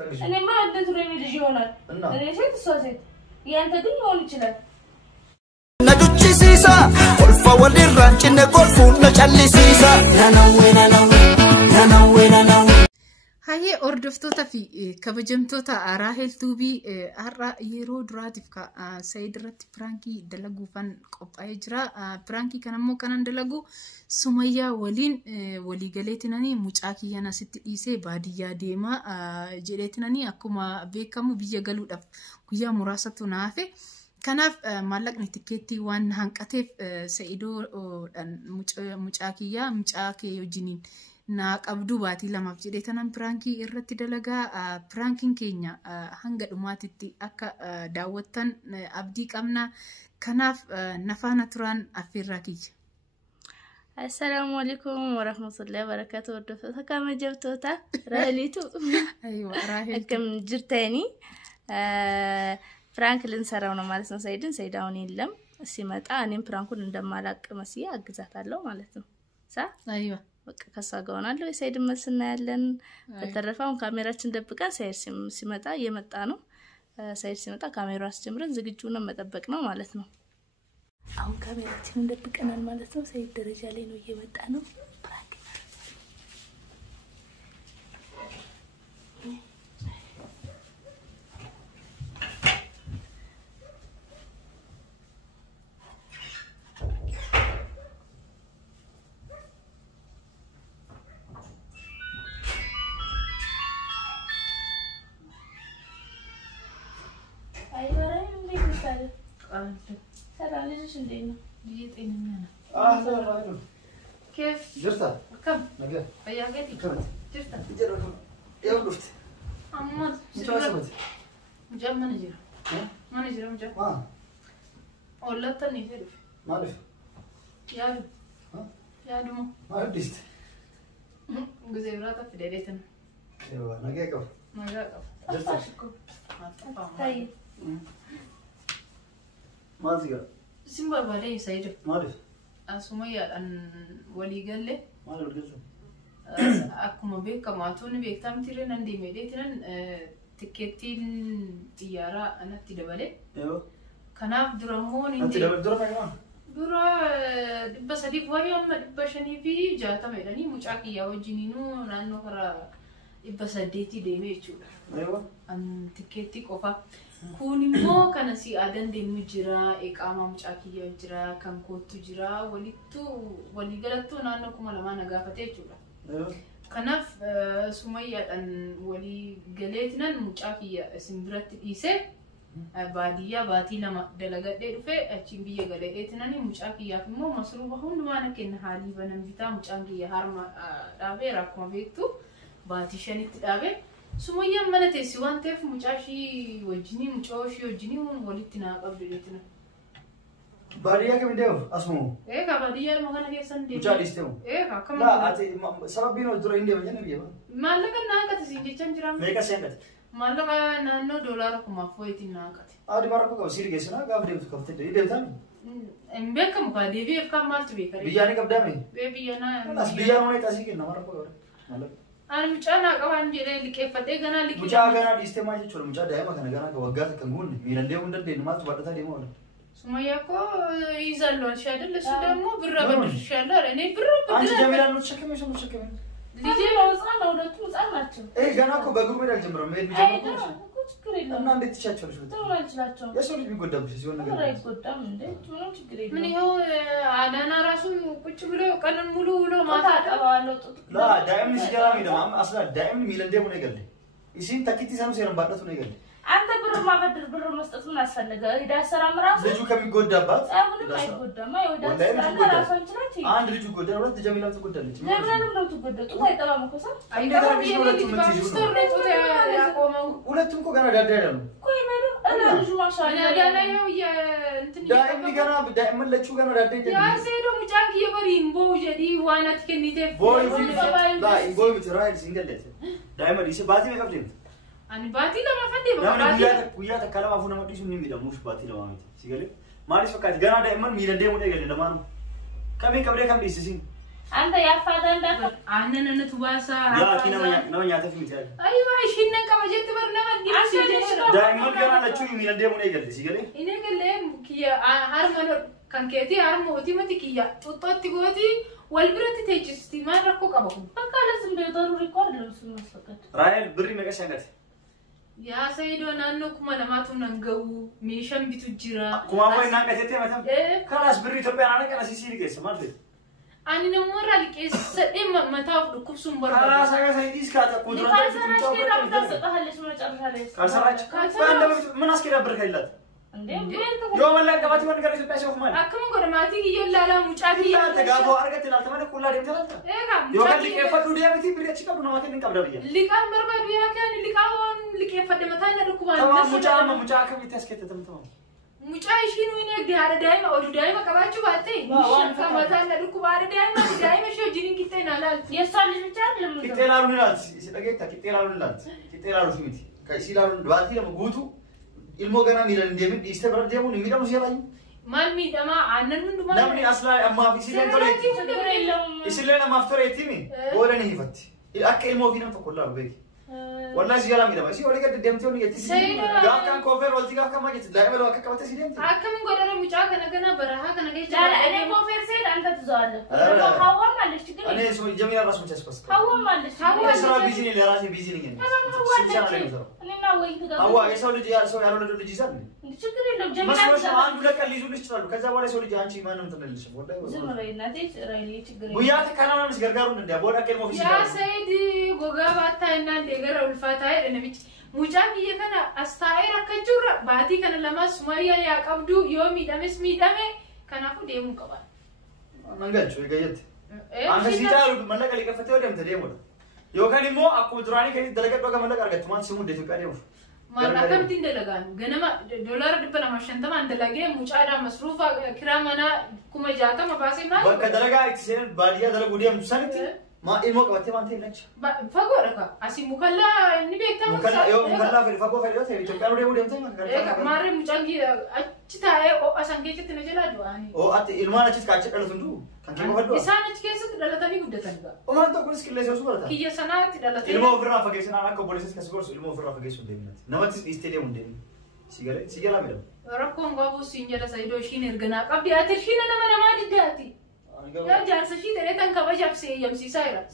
أنا ما عندي تريني لجيونات أنا شيت السوسيت يعني تدل ما ونشلت ندوتشي سيسا قلفا وللرانش نقولفو نجالي سيسا نانوي هاي أردفتوتا في كبجمتوتا راهل توبي هرا يرو دراتيف كا سيد رات برانكي دلقو فان قب أجرا برانكي كنمو كنن دلقو سمية ولين ولي قليتناني مجاكي يانا ست إيسي بادية ديما جليتناني أكوما بيكامو بيجا قلو دف كويا مراسة نافي كناف مالك نتكيتي وان هنكتف سيدو مجاكي يوجينين naaq abduu baatii lamaaf jedhee tanan pirankii irratti dalagaa pirankiin keenya hanga dhumaatitti akka daawwattan abdii qabna kanaaf nafaana turaan affeerraa kiyya. Assalamu alaikum warahmatullahi wabarakatuh. Wardoftoota kama jirtoota Rahelitu akkam jirtani prank ልንሰራው ነው ማለት ነው ሰይዳውን የለም ሲመጣ እኔም ፕራንኩን እንደማላቅ መስዬ አግዛታለሁ ማለት ነው ሳ አይዋ በቃ ከሳጋውናለሁ ሰይድ መስና ያለን በተረፈውን ካሜራችን ደብቀን ሰይድ ሲመጣ እየመጣ ነው ሰይድ ሲመጣ ካሜራው አስጀምረን ዝግጁ ነው መጠበቅ ነው ማለት ነው አሁን ካሜራችን ደብቀናል ማለት ነው ሰይድ ደረጃ ላይ ነው እየመጣ ነው ፕራንክ سلام ليش ندينا جيت إننا كيف جرتا كم نجا يا جيتي كم جرتا جرتا يا ولفت أمد متوسمت مجام ما نجرا ما نجرا مجام ولا تاني تعرف ما أعرف يا دم ما رديت جزيرات في ديرتنا ايوه نجا كم نجا جرتا طيب ما تقدر سيمبل بالي سيد ما أعرف سمية أن ولي قال لي ما أعرف القصة أكو ما بيك كماتون بيك تام تيرن عندي ميديتنا تكتين تيارة أنا تدبلي ايوه كناف درامون أنت درا ما كمان درا بس هذيك ويا ما بشني في جاتا ميداني مشاكي يا وجنينو نانو كرا بس هديتي ديمي يشوف ايوه أن تكتي كوفا كوني مو كان سي أدن دين مجرا إقامة مشاكي يجرا كم كوتو جرا ولي قلتو نانو كم لما نقافتي جرا ايوه كناف سمية أن ولي قلتنا مشاكي سندرت إيسه بادية باتي لما دلقت دير في أشيبية قلتنا مشاكي يا فمو مصروفه هون ما نكن حالي بنمبتا مشاكي هارما دابي راكم بيتو باتي شنت دابي سمية ملتي سوان تف مشاشي وجني مشاشي وجني ولتنا قبل ليتنا باريا كم يديو اسمه إيه كبادية ما كان كيسان دي مشاري استو إيه كم لا أتي سبب بينو درا إنديا وجنة بيجا ما لك ناقة تسيني تنجرام ميكا سينكت ما لك نانو دولار كم أفويتي ناقة أودي مرة بقى وسيري كيسنا قام ديو تكفتي ديو تام إمبيك كم كادي بيف كم مالت بيكري بيجاني كم دامي بيجانا بس بيجانو نيت أسيك إنه مرة بقى مالك أنا مشانا كمان جري لك فتى جانا لك مجا أنا دي استماع شو مجا دايما كنا جانا كوجات كنقول ميران ديو وندر ديو ما تبغى تادي مول سمية كو يزالون شادر لسه مو برا بدر شادر أنا برا بدر أنت جميلة نوتشكي مش نوتشكي ليجي لوزانا ولا توزانا شو إيه جانا كو بقول ميران جمرة مير بيجا أنا عندي تشاتشر شو يا سوري بيقول دم شو أنا من هو أنا راسم كنت بلو كان ملو ما تعرف لا دائما سجارة ميدا ما أصلا دائما ميلان ديو نيجال لي يصير تكتي سامو سيرم بعد تو نيجال أنت برا ما بدر برا مستثمر أصلا إذا سرام راسه ليجو كم يقول دبات ما يقول ما يقول أنا راسه إنتراتي أنا ليجو قول ده ولا تجميلة تقول ده ليش جميلة لو تقول ده تقول تبغى مكوسة أيوة ترى بيجي ولا تمشي ولا تمكو كنا دادرهم أنا رجوا ما شاء الله أنا يا أنتني دائما دائما لا تشوف كنا دادرهم يا سيدو مجاكي يبرين بو جدي وأنا تكني تف بوي لا بوي بتراي سينجل ده دائما يصير باتي ما قبلين أنا باتي لما فندي لا كويا تكلم أفونا ما تيجي نميدا مش باتي لما ميت سيقولي ما ليش فكرت جانا دائما ميلان ديو نيجال لما كم يكبر كم بيسسين أنت يا فادان ده أنا نتواسا لا كنا ما نياته في مثال أيوة شينا كم جت دائما كان لتشوي من الدم ونيجل سيجلي إني قال كيا هرمن كان كيتي هرمو تيمتي كيا تطط تقولي والبرة تيجستي ما ركوك أبوكم بقى لازم بيضروري يقول لهم سنة سكت رايل بري مكا شنقت يا سيدو نانو كما نماتو ننقو ميشان بتجرا كما هو نانقت يتي متم خلاص بري تبع أنا كان أسيسي لكيس ما في أنا نمر لكيس إما متاف لكوسم برا خلاص أنا سايديس كاتا كونترا كان سراش كده بتصدقها اللي شو نجربها ليش كان سراج فأنت من أسكير بركيلات يوم الله كباتي وانا قريت بيسه وخمان أكمل قرماتي يلا لا مشاكل لا تجابو أرجع تلال تمانية كلها دين ثلاثة يوم اللي كيف فدوديا بتي بريء شيء كابو نماكين كابو دبيا اللي كان برباد بيا كان اللي كان اللي كيف فد مثلا ركوبان تمام مجا كم يتسكت تمام مجا شيء وين يقدر هذا دايما أو دايما كباتشو باتي كم مثلا ركوبان دايما شو جيني كتير نالال يسأل ليش بتعمل لما كتير لارو نلات سيدك كتير لارو شميتي كايسي لارو دباتي لما قوتو الموجنا ميلان ديمين يستبرد ديمون ميلا مسيراي مال ميدا ما عنن من دماغ نمني أصلا أما في سيلين تولي سيلين أما أفترى يتيمي ولا نهي فتي الأكل الموجنا فكلها بيك والله زيارة ميدا ما يصير ولا قد ديمتوني يتيسي قاف كان كوفر والتي قاف كان ما جت لا يبلو أكك كبتة سيدين أكمل قرر مجا كنا برها كنا جيش لا أنا مو في سيد أنت تزال هوا ما ليش تقول أنا اسمه جميل الرسم بس هوا ما ليش هوا يسرى بيزيني اللي راسي بيزيني يعني أنا ما وين كذا هو يسوي لي جيار سوي عرولة لي جيزان شكرا لك جميل مسؤول عن بلك اللي يزول يشتغل كذا ولا يسوي جان شيء ما نمتن اللي شو ولا زمري ناتيج رأيي شكرا ويا تكلم مش قرقرون ندي أقول أكل ما في شيء يا سيدي غوغا باتا إن دعير الفاتحة إنه ميت مجاهي كنا أستعير كجورة بعدي كنا لما سمايا يا كابدو يومي دامس ميدامه كنا أفو ديمون كبار نانجل شوي قيد أنا سيجار ملك اللي كفتة ولا متديم ولا يوكاني مو أكو دراني كذي دلقة بقى ملك أرجع تمان سيمون ديتو كاريو ما أكمل تين دلقان جنما دولار دبنا مشان تمان دلقة مجاهد مصروفا كرامنا كم جاتا ما باسي ما بقى دلقة إكسير باليا دلقة وديا مسانتي ما إلمو كبتة ما أنتي لك فقولك أسي مكلا نبيك تام مكلا يوم مكلا في فقو في اليوم تبي تكلم وديا وديا متى ماري مجاهي أشتاي أو أسانجي كتير نجلا دواني أو أت إلمان أشيد كاتش كله تندو كان كيف هذا إنسان أشكيس دلتاني قد تاني وما أنت كل سكيل ليس وصورة كي يسنا دلتاني إلمو في الرافع كيسنا أنا كبوليس كسبورس إلمو في الرافع كيسون ديمنا نمط إستيليوم ديم سيجلا ميرم ركون غابو سينجرا سايدو شين إرجنا قبل أترشين أنا ما دياتي يا جالس شيء ترى تانك بجاب سي يمسي سايرة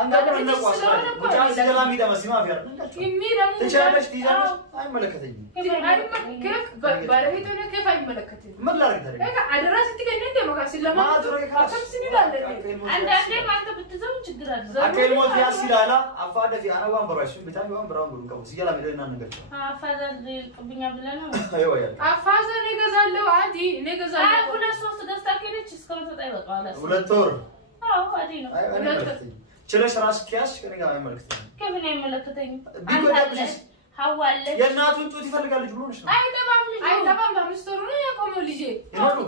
أنا أقول لك واسمع مجال سيجلا ميدا مسيما فيها ميدا تجارة تجارة أي ملكتين كيف بارهيتونا كيف أي ملكتين ما لا رك ترى ada rasa tiga nanti mau kasih lama ما ترى macam sini lah عندي ما أنت بتزوج شكرا أكيد مو في أسئلة أفاد في أنا وان براش بتاعي وان براون بقول كم سيجلا ميدا إننا نقول فهذا البنيا بلنا أيوة يا afaza negazal lo adi negazal كنا صوت دستار كده تشكل تطيب قالس ولا تور أدينا أيوة أنا ملكتين شرش راس كياش كنا قاعد ملكتين كيف نعملكتين بيقول ده بس حوالي يا ناتو تو تفرق على جبرون شنو ay tabam bamis toruna ya komo lije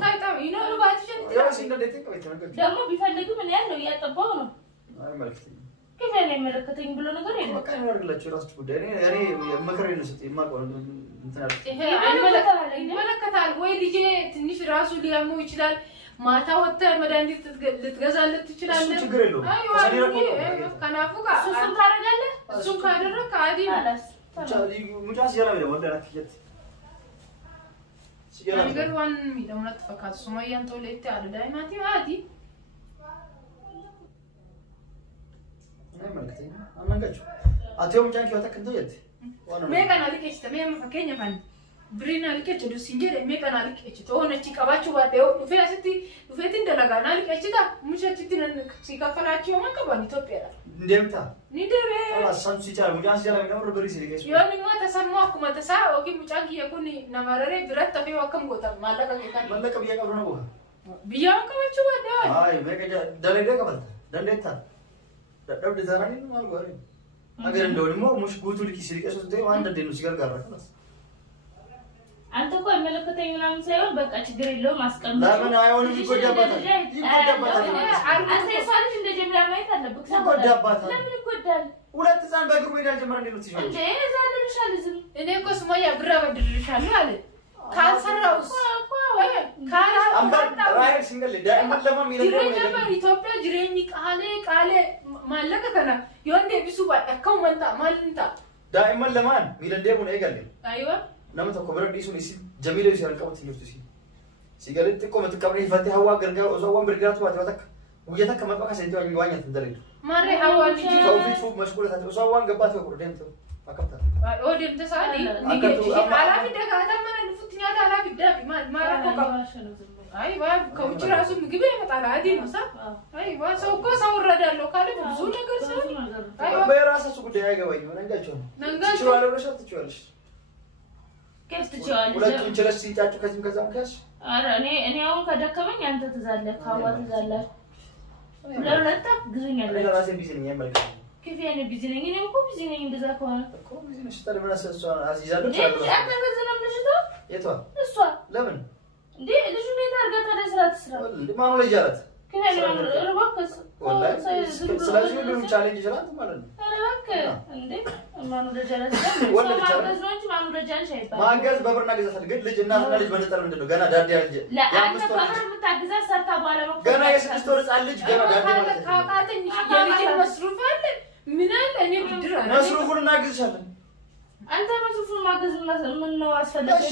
tay tam ino lo bati chen يا سيدنا ديتك كويس ما قلت ደግሞ ቢፈልጉ ምን ያለው እያጠባው ነው أي ملكتين كيف نعملكتين ብሎ ነገር ما የለም كان يقول لك شو راس تقول يعني مكرين نسيت ما قول مثلا ይሄ ይመለከታል ወይ ልጄ ትንሽ ራሱ ሊያሙ ይችላል ማታ ወጣ መድኃኒት ልትገዛለት ትችላለህ እሱ ችግር የለውም ከናፉ ጋር እሱን ታደርጋለህ እሱን ካደረግክ አዲ ሙጫስ ሲጀራ ነው ወንደ አትከት ሲጀራ ነገር ዋን ሚደምነት ፈካት ሱማያን ተወለይተ አደዳይ ማቲ አዲ አይ መልክተኛ አማንጋቹ አቴው ሙጫን kiwata kanto yet meekana liqeechite mee fakkeenya fan biriina liqeeche dusinjere meekana liqeechite oonachi qabaachuu baadhee dhufee asitti dhufeetiin dalagaanaa liqeechita mushachitti si kaffalaachii homan qaban Itoophiyaadha. Deemta? Ni deemee. Ala samsi jala mucaan si jala midhaan birrii si liqeessu. Yoon immoo tasammoo akkuma tasaa yookiin mucaan kiyya kun nama raree biratti hafee akkam gootan maallaqa keessan. Maallaqa biyya qabdu na bu'a. Biyyaan qabachuu baadhee. Ay meeqa dalee qabalta dandeetta. Dadhabde taanaan maal goore. Agar እንደው ደግሞ ሙሽ ጉቱ ልኪ ሲልቀሱ እንደ አንድ ደኑ ሲጋርጋራ ከላስ አንተ እኮ የመለከተኝ ምናምን ሳይሆን በቃ ችግር የለውም አስቀምጥ ለምን አይሆንም ይጎዳባታል አንተ የሷልሽ እንደ ጀምላ ማየት አለብክ ይጎዳባታል ለምን ይጎዳል ሁለት ህፃን በእግሩ ሄዳል ጀመረ እንዴ ነው ትይው እንዴ ዛልልሻል ዝም እኔ እኮ ስሞያ ብር አበድርልሻለሁ አለ ካንሰራውስ ካላ አምባር ራይል ሲንገል ዳይመን ለማም ይለኛል ጅሬኛ ኢትዮጵያ ጅሬኝ ቃሌ ማለቀ ከና የወንዴ ቢሱ ባቀው መንታ ማልንታ دائما لمان ميلان ديمون ايغالي ايوه نما تكبر ديسون يسي جميل يسي القوت يفتسي سيجاريت تكو متكبري فتي هوا غرغر وزوان برغرات واتك ويتك ما بقى سيتو يوانيا تندري ماري هوا نجي توفيت فوق مشغوله تاتي وزوان غبات وقر ديمتو اكبتا اودم تسالي نيجي على في دغاتا من نفتني على في دغ ما راكو ايوه كوچ راسو مغبي يمطال عادي ነው صح ايوه سوكو سو ردالو ካለ ብዙ ነገር ሰው ايوه በራሳችሁ ጉዳይ አይገባኝ መንጋቸው መንጋቸው ነው ለሻት ትችዋለሽ كيف تجوال ሁለቱን ቸለስ ሲጫጩ ከዚህም ከዛም ከሽ ኧረ እኔ አሁን ከደከመኝ አንተ ትዛለህ ካዋ ትዛለህ ለሁለት ግዙኛለህ እኔ ራሴ ቢዚ ነኝ መልካ كيف يعني ቢዚ ነኝ እኔ እኮ ቢዚ ነኝ እንደዛ ከሆነ እኮ ቢዚ ነሽ ታዲያ ምን አሰሷ አዚዛለች እኔ አከዘለም ልጅቷ የቷ እሷ ለምን እንዴ ልጁ እንዴት አድርጋ ታዲያ ስራ ትስራ ማኑ ልጅ አላት كيف يعني ربكس ስለዚህ ሁሉም ቻሌንጅ ይችላል ማለት ነው ረበክ እንዴ ማኑ ደጃለች ወለድ ይችላል ማገዝ ነው እንጂ ማኑ ደጃለች አይባልም ማገዝ በብርና ገዛት ግን ልጅ እናትና ልጅ በነጠር ምንድነው ገና ዳዲ ያልጀ ለአንተ በብር የምታግዛት ሰርታ ባለ መቆጣ ገና የስድስት ወር ህፃን ልጅ ገና ዳዲ ማለት ነው ካቃተኝ የልጅ መስሩፍ አለ ምን አለ እኔ ብድር አለ መስሩፉን እናግዝሻለን አንተ መስሩፉን ማገዝ ምን ነው አስፈልገሽ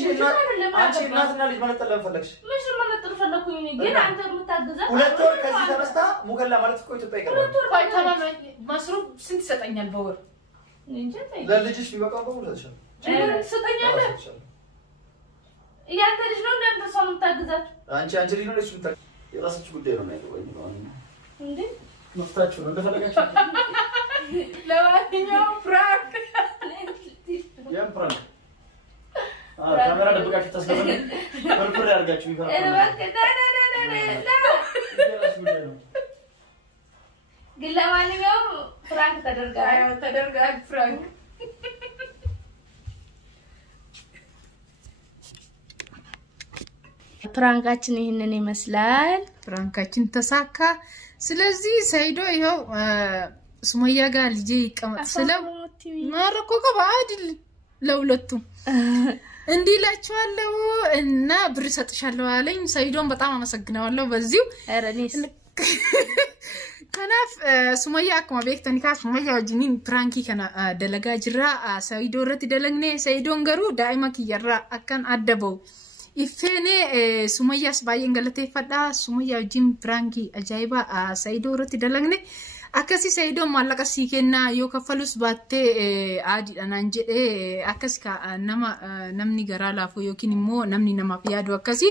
አንቺ እናትና ልጅ በነጠር ለምን ፈለግሽ ምንሽ መነጥር ፈለኩኝ ግን አንተ የምታግዛት ሁለት ወር ከዚህ ተነስታ ሙከላ ማለት እኮ ኢትዮጵያ ይቀርባል ቆይ ተማም መስሩፍ ስንት ይሰጠኛል በወር እንጂ ለልጅሽ ቢበቃው በሙሉ ተሸለ ትሰጠኛለህ ያንተ ልጅ ነው እንደ ሰው የምታግዛት አንቺ ልጅ ነው እሱ የራሳችሁ ጉዳይ ነው አይደለም እንዴ መፍታችሁ ነው እንደፈለጋችሁ ለማንኛውም ፍራንክ ያን ፍራንክ ካሜራ ደብቃችሁ ታስገባለ ፐርፐር ያርጋችሁ ይፈራል ግን ለማንኛውም ፍራንክ ተደርጋል ፍራንክ ፍራንካችን ይሄንን ይመስላል ፍራንካችን ተሳካ ስለዚህ ሰይዶ ይሄው ሱመያ ጋር ልጄ ይቀመጥ ስለው ማረኮ ከባድል ለሁለቱም እንዲላችኋለሁ እና ብር ሰጥሻለሁ አለኝ ሰይዶን በጣም አመሰግናለሁ በዚሁ አረኒስ ከናፍ ሱመያ አከማ ቤክተኒ ካ ሱመያ ወጅኒን ፕራንኪ ከና ደለጋ ጅራ ሰይዶ ረት ደለግኔ ሰይዶን ገሩ ዳይማ kiyyarra akkan addabau ifene ሱመያስ ባየን ገለቴፈዳ ሱመያ ወጅን ፕራንኪ አጃይባ ሰይዶ ረት ደለግኔ akasi saido mallaka sikena yo kafalus batte adi anan jede akasi ka namni gara lafu yokin immo namni nama fiyadu akasi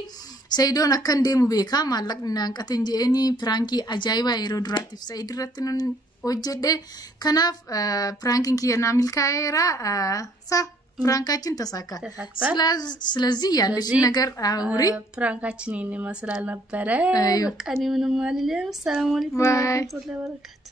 saido nakkan demu beka mallak nan qaten jeeni pranki ajaiba ero duratif saidirat non ojjede kanaf pranking kiyana milkaera sa ፍራንካችን ተሳካ ስለዚህ ያለሽ ነገር አውሪ ፍራንካችን ይመስላል ነበር በቃ ምንም አልልም ሰላም አለይኩም ወራህመቱላሂ ወበረካቱ